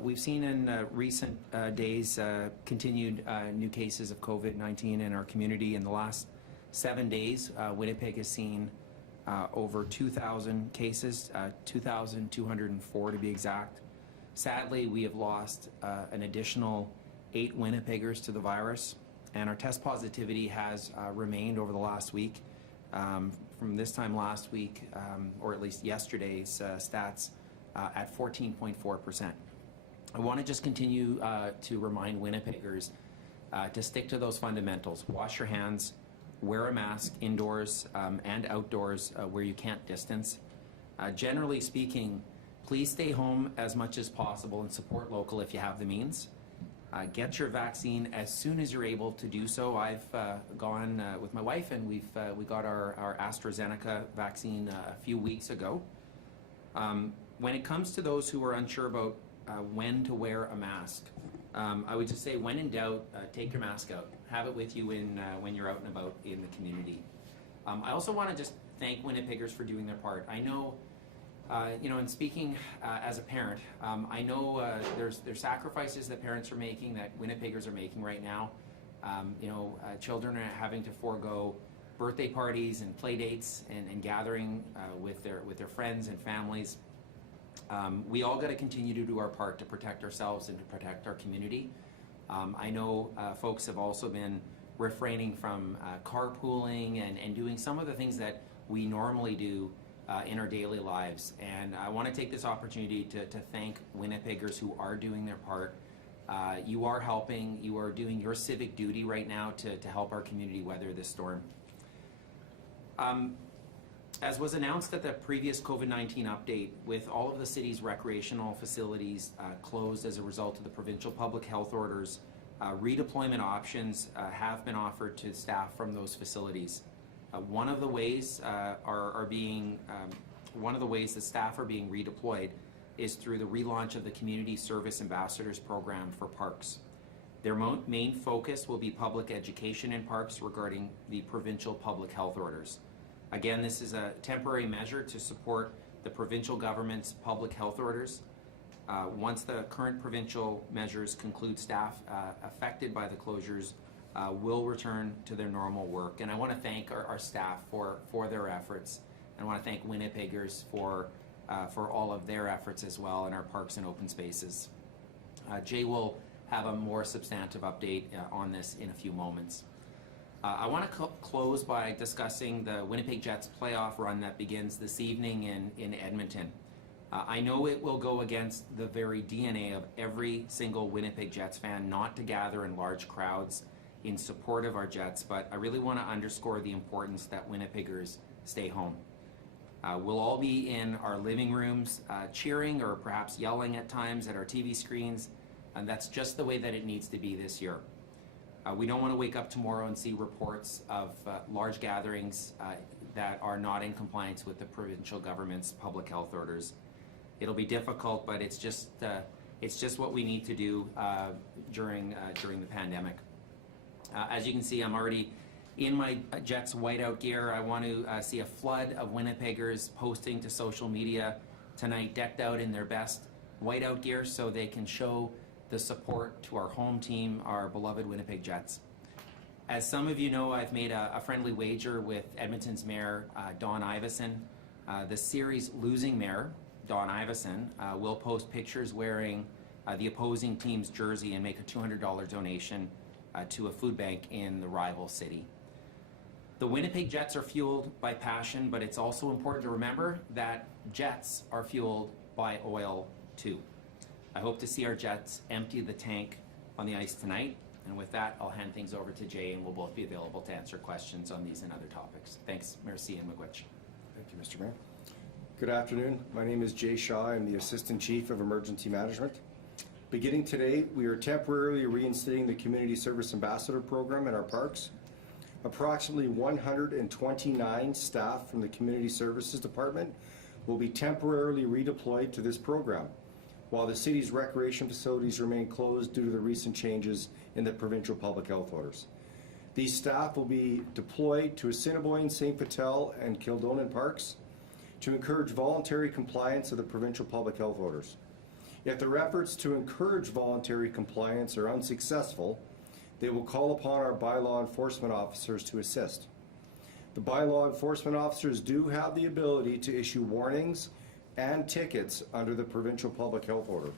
we've seen in recent days continued new cases of COVID-19 in our community. In the last 7 days, Winnipeg has seen over 2,000 cases, 2,204 to be exact. Sadly, we have lost an additional 8 Winnipeggers to the virus, and our test positivity has remained over the last week. From this time last week, or at least yesterday's stats, at 14.4%. I want to just continue to remind Winnipeggers to stick to those fundamentals. Wash your hands, wear a mask indoors and outdoors where you can't distance. Generally speaking, please stay home as much as possible and support local if you have the means. Get your vaccine as soon as you're able to do so. I've gone with my wife, and we got our AstraZeneca vaccine a few weeks ago. When it comes to those who are unsure about when to wear a mask, I would just say, when in doubt, take your mask out. Have it with you when you're out and about in the community. I also want to just thank Winnipeggers for doing their part. I know, in speaking as a parent, I know there's sacrifices that parents are making, that Winnipeggers are making right now. Children are having to forego birthday parties and play dates and gathering with their friends and families. We all got to continue to do our part to protect ourselves and to protect our community. I know folks have also been refraining from carpooling and doing some of the things that we normally do in our daily lives. And I want to take this opportunity to thank Winnipeggers who are doing their part. You are helping, you are doing your civic duty right now to help our community weather this storm. As was announced at the previous COVID-19 update, with all of the city's recreational facilities closed as a result of the provincial public health orders, redeployment options have been offered to staff from those facilities. One of the ways that staff are being redeployed is through the relaunch of the Community Service Ambassadors program for parks. Their main focus will be public education in parks regarding the provincial public health orders. Again, this is a temporary measure to support the provincial government's public health orders. Once the current provincial measures conclude, staff affected by the closures will return to their normal work. And I want to thank our staff for their efforts. And I want to thank Winnipeggers for all of their efforts as well in our parks and open spaces. Jay will have a more substantive update on this in a few moments. I want to close by discussing the Winnipeg Jets playoff run that begins this evening in Edmonton. I know it will go against the very DNA of every single Winnipeg Jets fan not to gather in large crowds in support of our Jets, but I really want to underscore the importance that Winnipeggers stay home. We'll all be in our living rooms cheering or perhaps yelling at times at our TV screens, and that's just the way that it needs to be this year. We don't want to wake up tomorrow and see reports of large gatherings that are not in compliance with the provincial government's public health orders. It'll be difficult, but it's just what we need to do during the pandemic. As you can see, I'm already in my Jets whiteout gear. I want to see a flood of Winnipeggers posting to social media tonight, decked out in their best whiteout gear, so they can show the support to our home team, our beloved Winnipeg Jets. As some of you know, I've made a friendly wager with Edmonton's Mayor, Don Iveson. The series losing mayor, Don Iveson, will post pictures wearing the opposing team's jersey and make a $200 donation to a food bank in the rival city. The Winnipeg Jets are fueled by passion, but it's also important to remember that Jets are fueled by oil too. I hope to see our Jets empty the tank on the ice tonight. And with that, I'll hand things over to Jay, and we'll both be available to answer questions on these and other topics. Thanks, merci, and miigwech. Thank you, Mr. Mayor. Good afternoon. My name is Jay Shaw. I'm the Assistant Chief of Emergency Management. Beginning today, we are temporarily reinstating the Community Service Ambassador Program in our parks. Approximately 129 staff from the Community Services Department will be temporarily redeployed to this program, while the city's recreation facilities remain closed due to the recent changes in the provincial public health orders. These staff will be deployed to Assiniboine, St. Patel, and Kildonan parks to encourage voluntary compliance of the provincial public health orders. If their efforts to encourage voluntary compliance are unsuccessful, they will call upon our bylaw enforcement officers to assist. The bylaw enforcement officers do have the ability to issue warnings and tickets under the provincial public health order.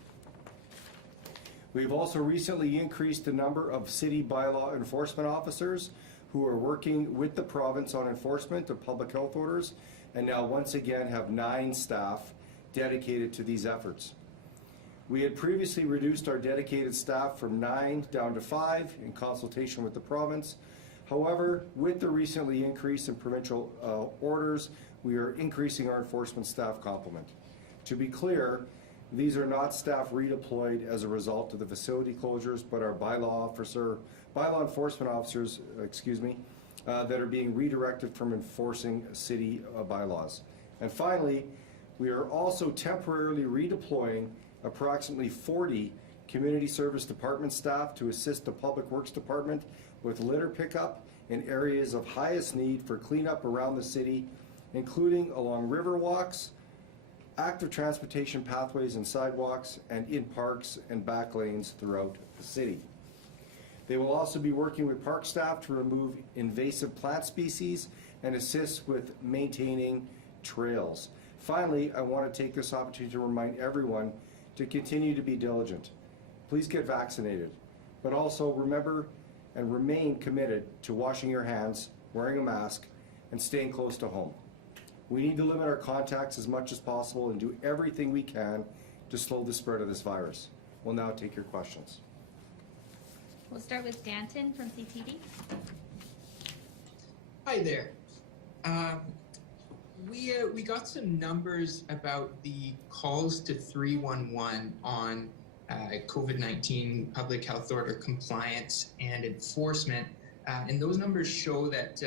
We've also recently increased the number of city bylaw enforcement officers who are working with the province on enforcement of public health orders, and now once again have 9 staff dedicated to these efforts. We had previously reduced our dedicated staff from 9 down to 5 in consultation with the province. However, with the recently increase in provincial orders, we are increasing our enforcement staff complement. To be clear, these are not staff redeployed as a result of the facility closures, but our bylaw enforcement officers, that are being redirected from enforcing city bylaws. And finally, we are also temporarily redeploying approximately 40 community service department staff to assist the Public Works Department with litter pickup in areas of highest need for cleanup around the city, including along river walks, active transportation pathways and sidewalks, and in parks and back lanes throughout the city. They will also be working with park staff to remove invasive plant species and assist with maintaining trails. Finally, I want to take this opportunity to remind everyone to continue to be diligent. Please get vaccinated, but also remember and remain committed to washing your hands, wearing a mask, and staying close to home. We need to limit our contacts as much as possible and do everything we can to slow the spread of this virus. We'll now take your questions. We'll start with Danton from CTV. Hi there. We got some numbers about the calls to 311 on COVID-19 public health order compliance and enforcement, and those numbers show that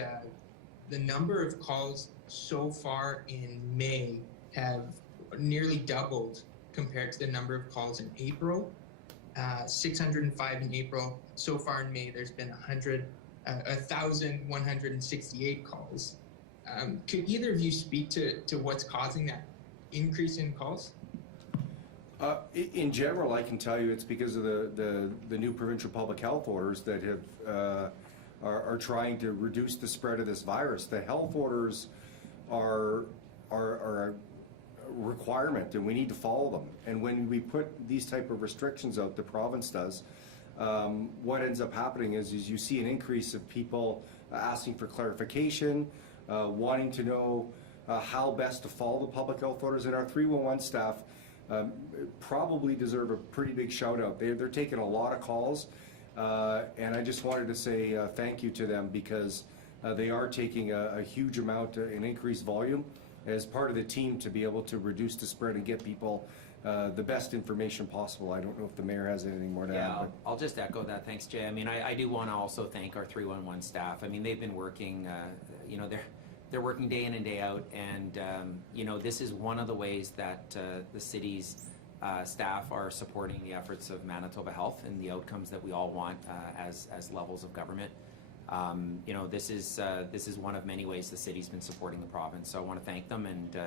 the number of calls so far in May have nearly doubled compared to the number of calls in April. 605 in April. So far in May, there's been 1,168 calls. Could either of you speak to what's causing that increase in calls? In general, I can tell you it's because of the new provincial public health orders that have are trying to reduce the spread of this virus. The health orders are a requirement, and we need to follow them. And when we put these type of restrictions out, the province does, what ends up happening is you see an increase of people asking for clarification, wanting to know how best to follow the public health orders. And our 311 staff probably deserve a pretty big shout out. They're taking a lot of calls, and I just wanted to say thank you to them, because they are taking a huge amount, an increased volume, as part of the team to be able to reduce the spread and get people the best information possible. I don't know if the mayor has anything more to add. Yeah, I'll just echo that. Thanks, Jay. I mean, I do want to also thank our 311 staff. I mean, they've been working, they're working day in and day out, and this is one of the ways that the city's staff are supporting the efforts of Manitoba Health and the outcomes that we all want as levels of government. This is one of many ways the city's been supporting the province. So I want to thank them, and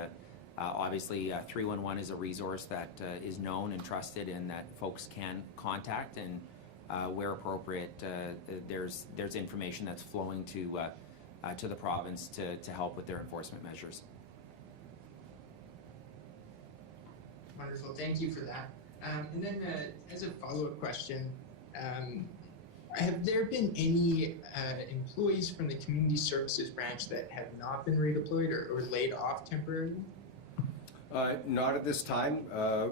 obviously 311 is a resource that is known and trusted, and that folks can contact, and where appropriate, there's information that's flowing to the province to help with their enforcement measures. Wonderful, thank you for that. And then as a follow-up question, have there been any employees from the community services branch that have not been redeployed or laid off temporarily? Not at this time.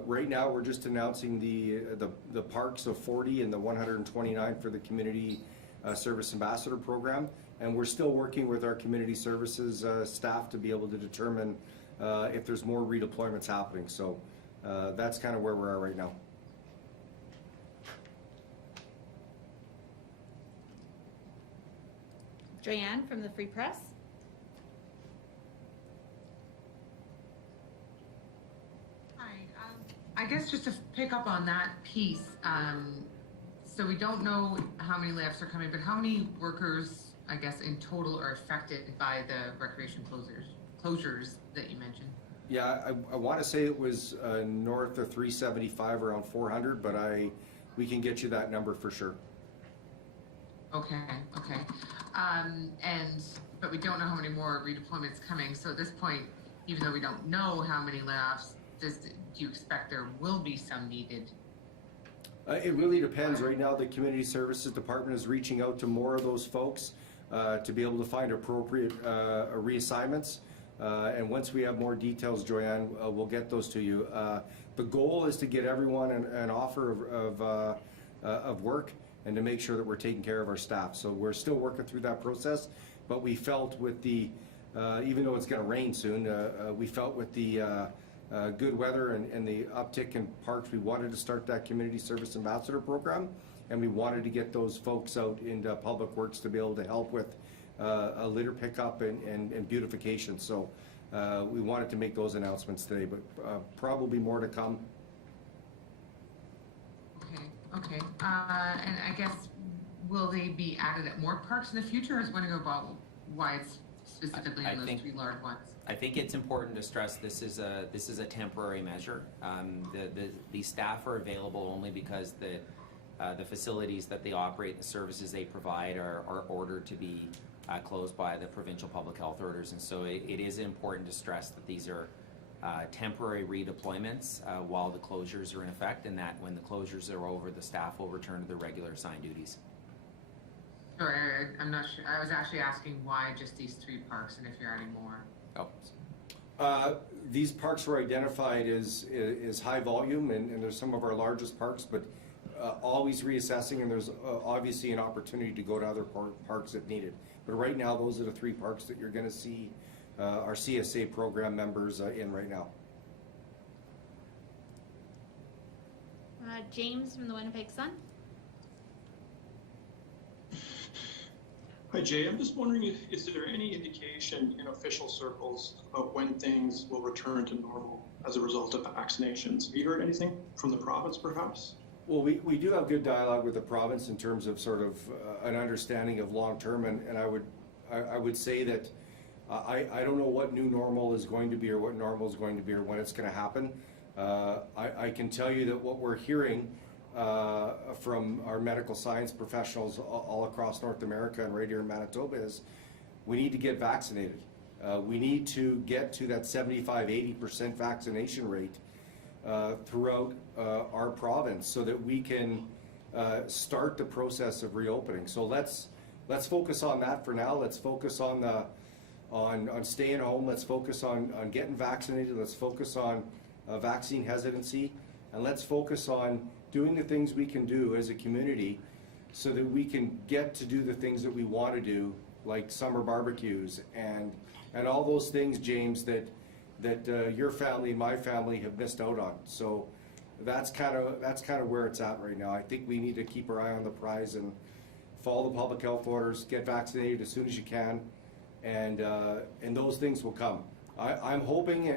Right now, we're just announcing the parks of 40 and the 129 for the community service ambassador program, and we're still working with our community services staff to be able to determine if there's more redeployments happening. So that's kind of where we're at right now. Joanne from the Free Press. Hi, I guess just to pick up on that piece, so we don't know how many layoffs are coming, but how many workers, I guess, in total are affected by the recreation closures that you mentioned? Yeah, I want to say it was north of 375, around 400, but we can get you that number for sure. Okay. But we don't know how many more redeployments coming. So at this point, even though we don't know how many layoffs, do you expect there will be some needed? It really depends. Right now, the Community Services Department is reaching out to more of those folks to be able to find appropriate reassignments. And once we have more details, Joanne, we'll get those to you. The goal is to get everyone an offer of work and to make sure that we're taking care of our staff. So we're still working through that process, but we felt with the, even though it's going to rain soon, we felt with the good weather and the uptick in parks, we wanted to start that Community Service Ambassador program, and we wanted to get those folks out into Public Works to be able to help with a litter pickup and beautification. So we wanted to make those announcements today, but probably more to come. Okay. And I guess, will they be added at more parks in the future, or is wondering about why it's specifically in those three large ones? I think it's important to stress this is a temporary measure. The staff are available only because the facilities that they operate, the services they provide are ordered to be closed by the provincial public health orders, and so it is important to stress that these are temporary redeployments while the closures are in effect, and that when the closures are over, the staff will return to their regular assigned duties. Sorry, I'm not sure. I was actually asking why just these three parks, and if you're adding more. These parks were identified as high volume, and there's some of our largest parks, but always reassessing, and there's obviously an opportunity to go to other parks if needed. But right now, those are the three parks that you're going to see our CSA program members in right now. James from the Winnipeg Sun. Hi Jay, I'm just wondering is there any indication in official circles about when things will return to normal as a result of vaccinations? Have you heard anything from the province perhaps? Well, we do have good dialogue with the province in terms of sort of an understanding of long term, and I would say that I don't know what new normal is going to be or what normal is going to be or when it's going to happen. I can tell you that what we're hearing from our medical science professionals all across North America and right here in Manitoba is we need to get vaccinated. We need to get to that 75-80% vaccination rate throughout our province so that we can start the process of reopening. So let's focus on that for now. Let's focus on staying home. Let's focus on getting vaccinated. Let's focus on vaccine hesitancy, and let's focus on doing the things we can do as a community so that we can get to do the things that we want to do, like summer barbecues and all those things, James, that your family and my family have missed out on. So that's kind of where it's at right now. I think we need to keep our eye on the prize and follow the public health orders, get vaccinated as soon as you can, and those things will come. I'm hoping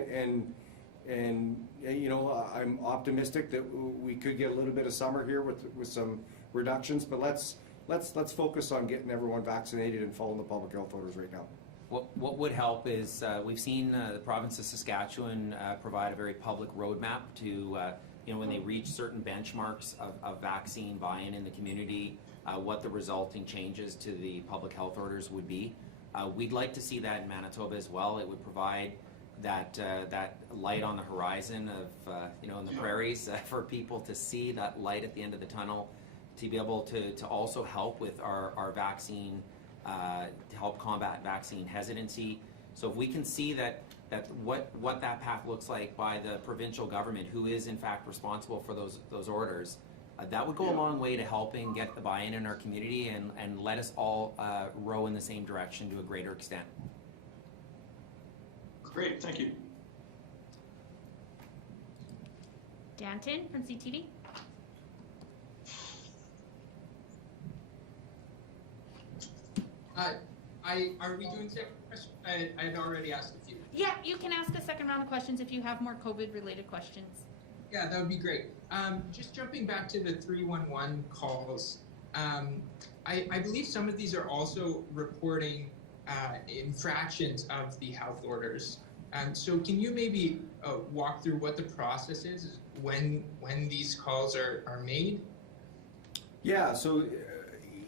and you know, I'm optimistic that we could get a little bit of summer here with some reductions, but let's focus on getting everyone vaccinated and following the public health orders right now. What would help is we've seen the province of Saskatchewan provide a very public roadmap to you know, when they reach certain benchmarks of vaccine buy-in in the community, what the resulting changes to the public health orders would be. We'd like to see that in Manitoba as well. It would provide that light on the horizon of you know, in the prairies for people to see that light at the end of the tunnel, to be able to also help with our vaccine, to help combat vaccine hesitancy. So if we can see that what that path looks like by the provincial government, who is in fact responsible for those orders, that would go a long way to helping get the buy-in in our community and let us all row in the same direction to a greater extent. Great, thank you. Danton from CTV. Are we doing second question? I'd already asked a few. Yeah, you can ask a second round of questions if you have more COVID-related questions. Yeah, that would be great. Just jumping back to the 311 calls, I believe some of these are also reporting infractions of the health orders. So can you maybe walk through what the process is when these calls are made? Yeah, so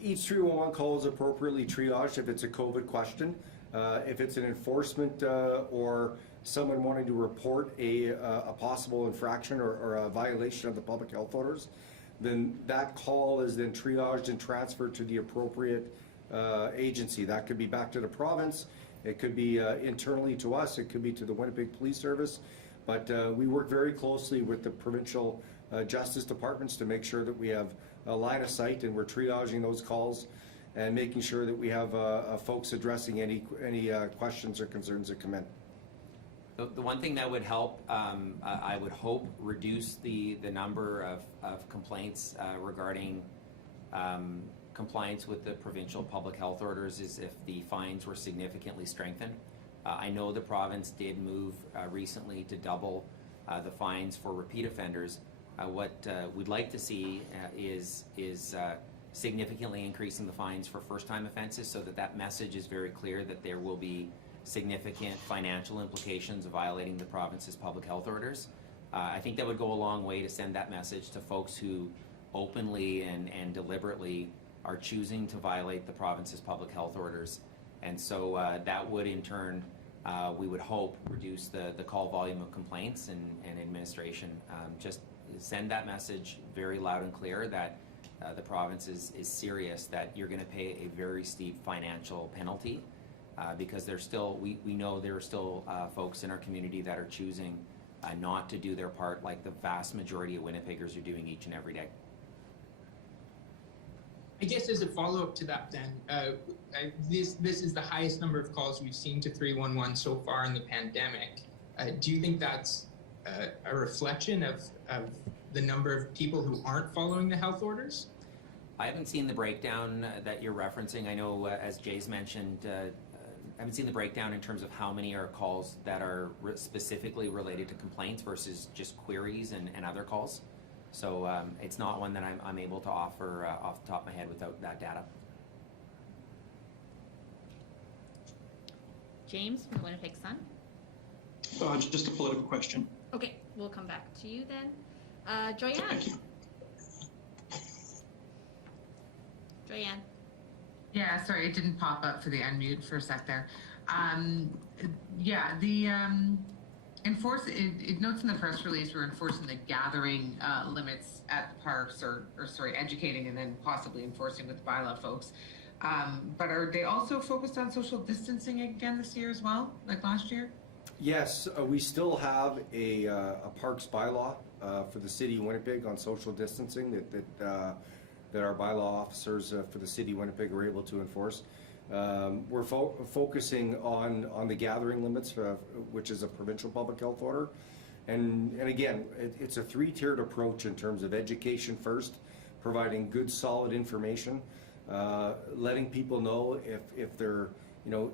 each 311 call is appropriately triaged if it's a COVID question. If it's an enforcement or someone wanting to report a possible infraction or a violation of the public health orders, then that call is then triaged and transferred to the appropriate agency. That could be back to the province, it could be internally to us, it could be to the Winnipeg Police Service, but we work very closely with the provincial justice departments to make sure that we have a line of sight and we're triaging those calls and making sure that we have folks addressing any questions or concerns that come in. The one thing that would help, I would hope, reduce the number of complaints regarding compliance with the provincial public health orders is if the fines were significantly strengthened. I know the province did move recently to double the fines for repeat offenders. What we'd like to see is significantly increasing the fines for first-time offenses so that message is very clear that there will be significant financial implications of violating the province's public health orders. I think that would go a long way to send that message to folks who openly and deliberately are choosing to violate the province's public health orders. And so that would in turn, we would hope, reduce the call volume of complaints and administration. Just send that message very loud and clear that the province is serious, that you're going to pay a very steep financial penalty because there's still, we know there are still folks in our community that are choosing not to do their part like the vast majority of Winnipeggers are doing each and every day. I guess as a follow-up to that then, this is the highest number of calls we've seen to 311 so far in the pandemic. Do you think that's a reflection of the number of people who aren't following the health orders? I haven't seen the breakdown that you're referencing. I know, as Jay's mentioned, I haven't seen the breakdown in terms of how many are calls that are specifically related to complaints versus just queries and other calls. So it's not one that I'm able to offer off the top of my head without that data. James from the Winnipeg Sun. Just a political question. Okay, we'll come back to you then. Joyanne. Thank you. Joyanne. Yeah, sorry, it didn't pop up for the unmute for a sec there. Yeah, the it notes in the press release we're enforcing the gathering limits at the parks, or sorry, educating and then possibly enforcing with bylaw folks. But are they also focused on social distancing again this year as well, like last year? Yes, we still have a parks bylaw for the city of Winnipeg on social distancing that our bylaw officers for the city of Winnipeg are able to enforce. We're focusing on the gathering limits, which is a provincial public health order. And again, it's a three-tiered approach in terms of education first, providing good solid information, letting people know if they're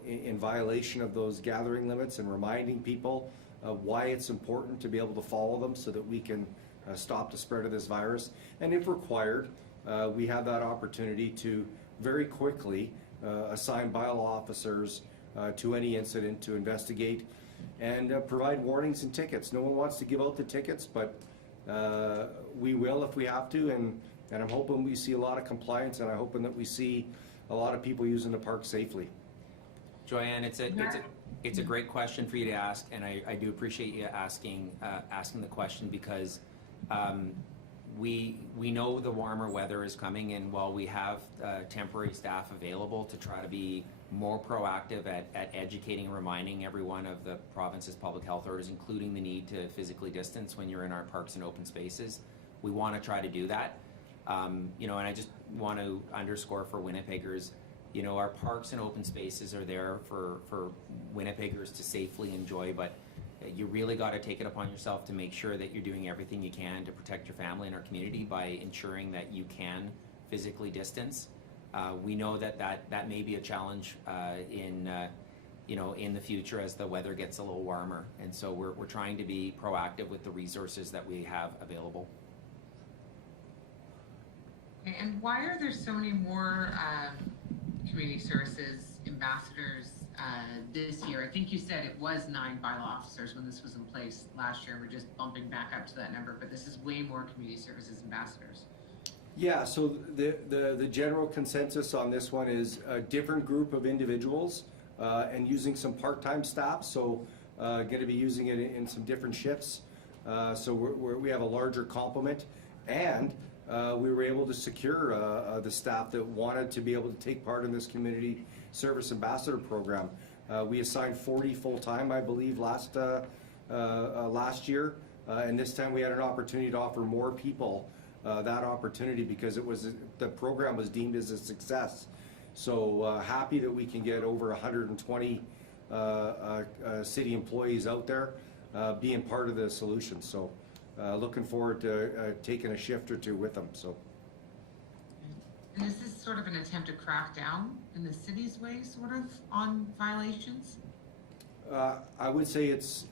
in violation of those gathering limits, and reminding people why it's important to be able to follow them so that we can stop the spread of this virus. And if required, we have that opportunity to very quickly assign bylaw officers to any incident to investigate and provide warnings and tickets. No one wants to give out the tickets, but we will if we have to, and I'm hoping we see a lot of compliance, and I'm hoping that we see a lot of people using the park safely. Joyanne, it's a great question for you to ask, and I do appreciate you asking the question because we know the warmer weather is coming, and while we have temporary staff available to try to be more proactive at educating and reminding everyone of the province's public health orders, including the need to physically distance when you're in our parks and open spaces, we want to try to do that. And I just want to underscore for Winnipeggers, our parks and open spaces are there for Winnipeggers to safely enjoy, but you really got to take it upon yourself to make sure that you're doing everything you can to protect your family and our community by ensuring that you can physically distance. We know that may be a challenge in the future as the weather gets a little warmer, and so we're trying to be proactive with the resources that we have available. Okay, and why are there so many more community services ambassadors this year? I think you said it was 9 bylaw officers when this was in place last year. We're just bumping back up to that number, but this is way more community services ambassadors. Yeah, so the general consensus on this one is a different group of individuals and using some part-time staff, so going to be using it in some different shifts. So we have a larger complement, and we were able to secure the staff that wanted to be able to take part in this community service ambassador program. We assigned 40 full-time, I believe, last year, and this time we had an opportunity to offer more people that opportunity because the program was deemed as a success. So happy that we can get over 120 city employees out there being part of the solution. So looking forward to taking a shift or two with them. So. And is this sort of an attempt to crack down in the city's way, sort of, on violations? I would say it's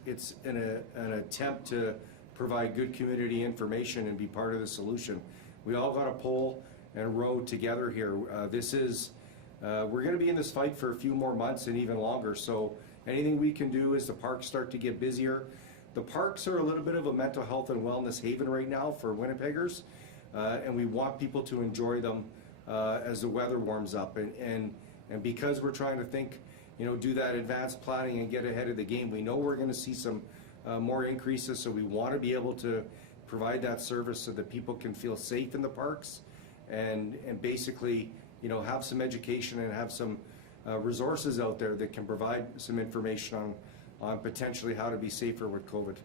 an attempt to provide good community information and be part of the solution. We all got to pull and row together here. We're going to be in this fight for a few more months and even longer. So anything we can do as the parks start to get busier. The parks are a little bit of a mental health and wellness haven right now for Winnipeggers, and we want people to enjoy them as the weather warms up. And because we're trying to think, do that advanced planning and get ahead of the game, we know we're going to see some more increases, so we want to be able to provide that service so that people can feel safe in the parks and basically have some education and have some resources out there that can provide some information on potentially how to be safer with COVID.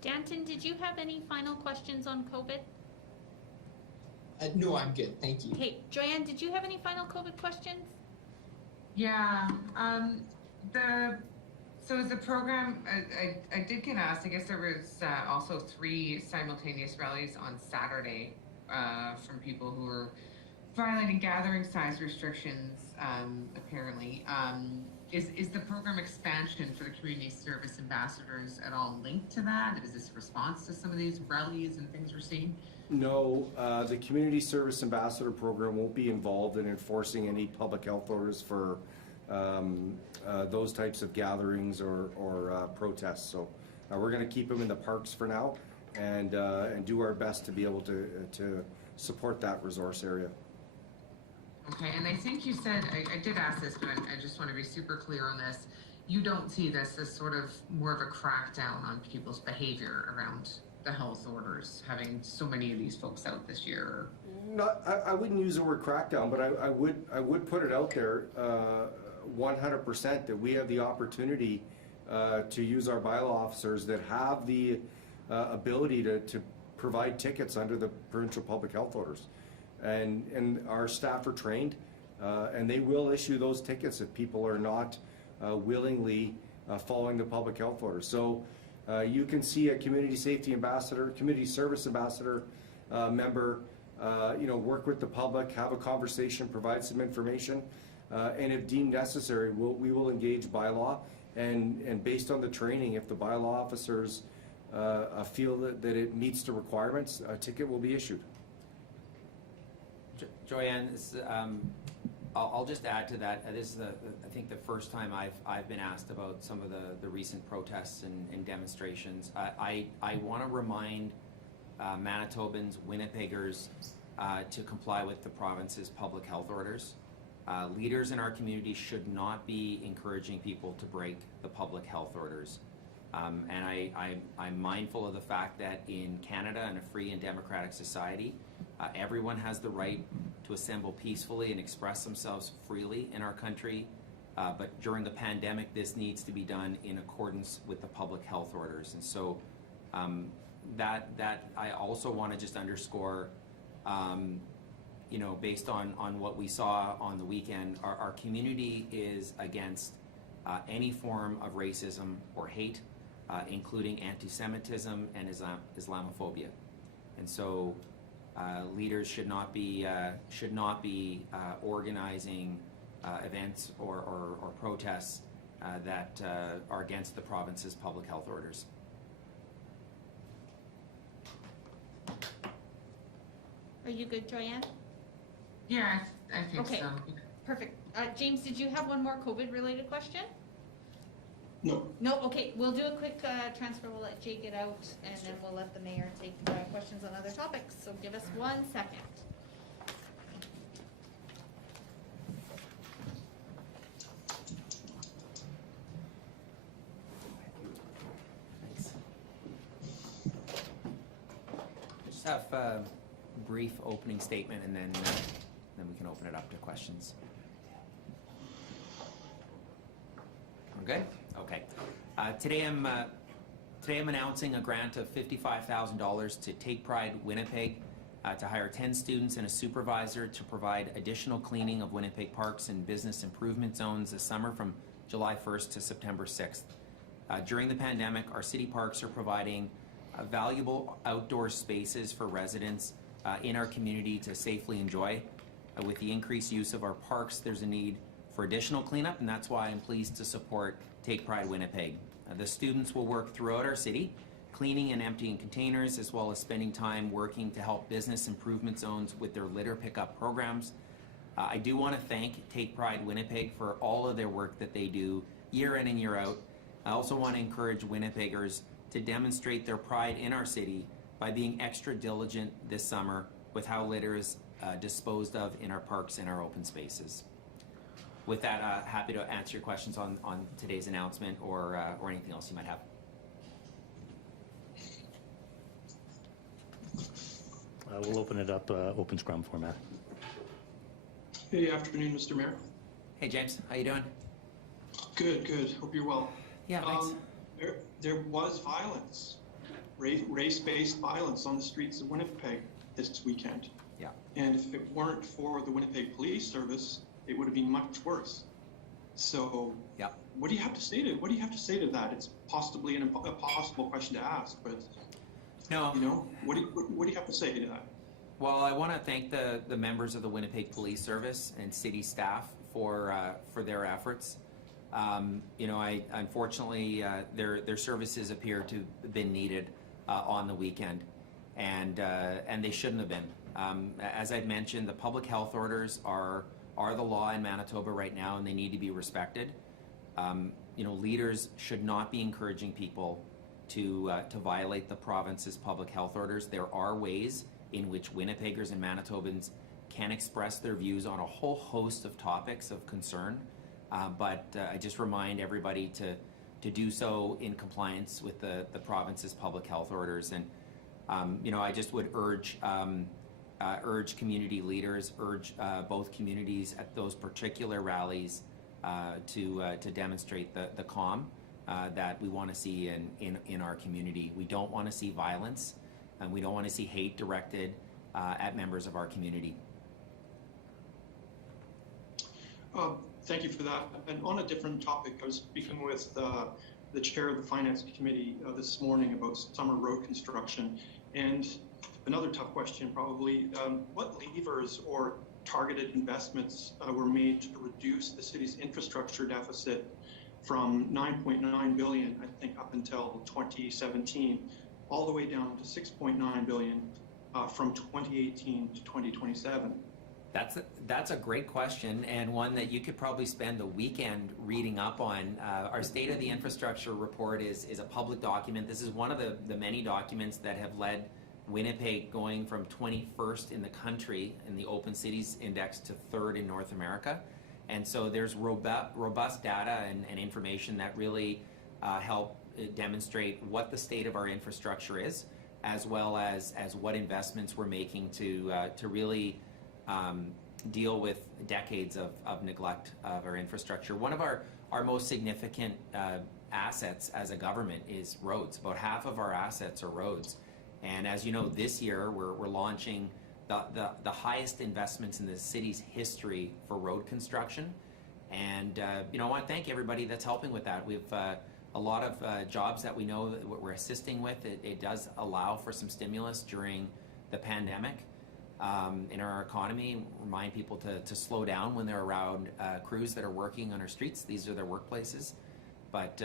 Danton, did you have any final questions on COVID? No, I'm good. Thank you. Okay, Joanne, did you have any final COVID questions? Yeah. So is the program, I did get asked, I guess there was also 3 simultaneous rallies on Saturday from people who were violating gathering size restrictions, apparently. Is the program expansion for the community service ambassadors at all linked to that? Is this a response to some of these rallies and things we're seeing? No, the community service ambassador program won't be involved in enforcing any public health orders for those types of gatherings or protests. So we're going to keep them in the parks for now and do our best to be able to support that resource area. Okay, and I think you said, I did ask this, but I just want to be super clear on this. You don't see this as sort of more of a crackdown on people's behavior around the health orders, having so many of these folks out this year? I wouldn't use the word crackdown, but I would put it out there 100% that we have the opportunity to use our bylaw officers that have the ability to provide tickets under the provincial public health orders. And our staff are trained and they will issue those tickets if people are not willingly following the public health orders. So you can see a community safety ambassador, community service ambassador member, work with the public, have a conversation, provide some information, and if deemed necessary, we will engage bylaw. And based on the training, if the bylaw officers feel that it meets the requirements, a ticket will be issued. Joanne, I'll just add to that. This is I think the first time I've been asked about some of the recent protests and demonstrations. I want to remind Manitobans, Winnipeggers, to comply with the province's public health orders. Leaders in our community should not be encouraging people to break the public health orders. And I'm mindful of the fact that in Canada, in a free and democratic society, everyone has the right to assemble peacefully and express themselves freely in our country. But during the pandemic, this needs to be done in accordance with the public health orders. And so that I also want to just underscore, based on what we saw on the weekend, our community is against any form of racism or hate, including anti-Semitism and Islamophobia. And so leaders should not be organizing events or protests that are against the province's public health orders. Are you good, Joanne? Yeah, I think Okay. so. Perfect. James, did you have one more COVID-related question? No. No, okay, we'll do a quick transfer, we'll let Jay get out, and then we'll let the mayor take questions on other topics, so give us 1 second. Just have a brief opening statement and then we can open it up to questions. We're good? Okay. Today I'm announcing a grant of $55,000 to Take Pride Winnipeg to hire 10 students and a supervisor to provide additional cleaning of Winnipeg parks and business improvement zones this summer from July 1st to September 6th. During the pandemic, our city parks are providing valuable outdoor spaces for residents in our community to safely enjoy. With the increased use of our parks, there's a need for additional cleanup, and that's why I'm pleased to support Take Pride Winnipeg. The students will work throughout our city, cleaning and emptying containers, as well as spending time working to help business improvement zones with their litter pickup programs. I do want to thank Take Pride Winnipeg for all of their work that they do year in and year out. I also want to encourage Winnipeggers to demonstrate their pride in our city by being extra diligent this summer with how litter is disposed of in our parks and our open spaces. With that, happy to answer your questions on today's announcement or anything else you might have. We'll open it up, open scrum format. Hey, afternoon, Mr. Mayor. Hey James, how you doing? Good, good. Hope you're well. Yeah, thanks. There was violence, race-based violence on the streets of Winnipeg this weekend. Yeah. And if it weren't for the Winnipeg Police Service, it would have been much worse. So, yeah. What do you have to say to that? It's possibly a possible question to ask, but no. You know, what do you have to say to that? Well, I want to thank the members of the Winnipeg Police Service and city staff for their efforts. You know, unfortunately their services appear to have been needed on the weekend, and they shouldn't have been. As I've mentioned, the public health orders are the law in Manitoba right now, and they need to be respected. You know, leaders should not be encouraging people to violate the province's public health orders. There are ways in which Winnipeggers and Manitobans can express their views on a whole host of topics of concern, but I just remind everybody to do so in compliance with the province's public health orders. And you know, I just would urge community leaders, urge both communities at those particular rallies to demonstrate the calm that we want to see in our community. We don't want to see violence, and we don't want to see hate directed at members of our community. Thank you for that. And on a different topic, I was speaking with the chair of the Finance Committee this morning about summer road construction. And another tough question probably, what levers or targeted investments were made to reduce the city's infrastructure deficit from 9.9 billion, I think, up until 2017, all the way down to 6.9 billion from 2018 to 2027? That's a great question, and one that you could probably spend the weekend reading up on. Our State of the Infrastructure report is a public document. This is one of the many documents that have led Winnipeg going from 21st in the country in the Open Cities Index to 3rd in North America. And so there's robust data and information that really help demonstrate what the state of our infrastructure is, as well as what investments we're making to really deal with decades of neglect of our infrastructure. One of our most significant assets as a government is roads. About half of our assets are roads. And as you know, this year we're launching the highest investments in the city's history for road construction. And you know, I want to thank everybody that's helping with that. We've a lot of jobs that we know that we're assisting with. It does allow for some stimulus during the pandemic in our economy. Remind people to slow down when they're around crews that are working on our streets. These are their workplaces. But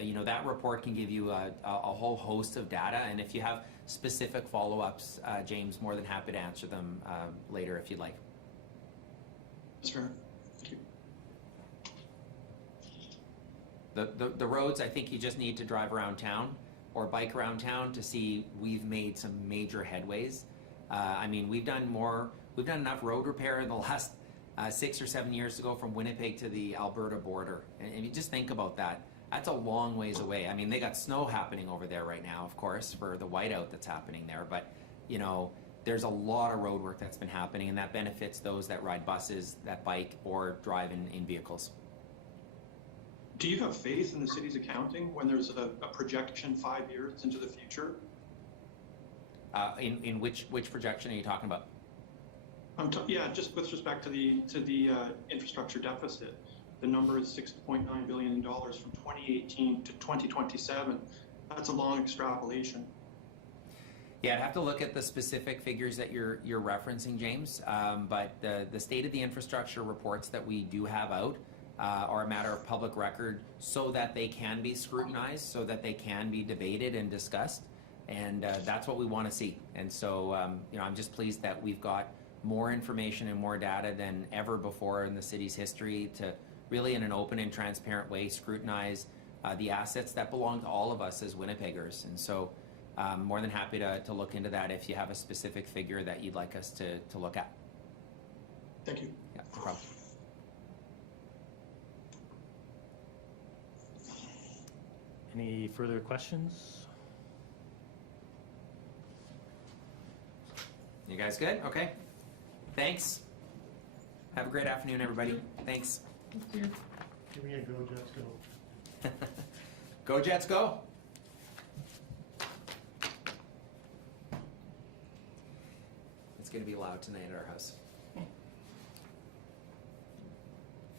you know, that report can give you a whole host of data, and if you have specific follow-ups, James, more than happy to answer them later if you'd like. That's fair. The roads, I think you just need to drive around town or bike around town to see we've made some major headways. I mean, we've done enough road repair in the last 6 or 7 years to go from Winnipeg to the Alberta border. And you just think about that. That's a long ways away. I mean, they got snow happening over there right now, of course, for the whiteout that's happening there. But, you know, there's a lot of road work that's been happening, and that benefits those that ride buses, that bike, or drive in vehicles. Do you have faith in the city's accounting when there's a projection 5 years into the future? In which projection are you talking about? Yeah, just with respect to the infrastructure deficit. The number is $6.9 billion from 2018 to 2027. That's a long extrapolation. Yeah, I'd have to look at the specific figures that you're referencing, James. But the state of the infrastructure reports that we do have out are a matter of public record, so that they can be scrutinized, so that they can be debated and discussed, and that's what we want to see. And so, you know, I'm just pleased that we've got more information and more data than ever before in the city's history to really, in an open and transparent way, scrutinize the assets that belong to all of us as Winnipeggers. And so, more than happy to look into that if you have a specific figure that you'd like us to look at. Thank you. Yeah, no problem. Any further questions? You guys good? Okay. Thanks. Have a great afternoon, everybody. Thanks. Give me a go, Jets, go. Go Jets, go. It's going to be loud tonight at our house. A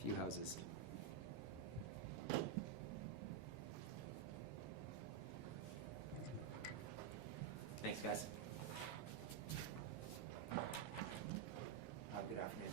few houses. Thanks, guys. Have a good afternoon.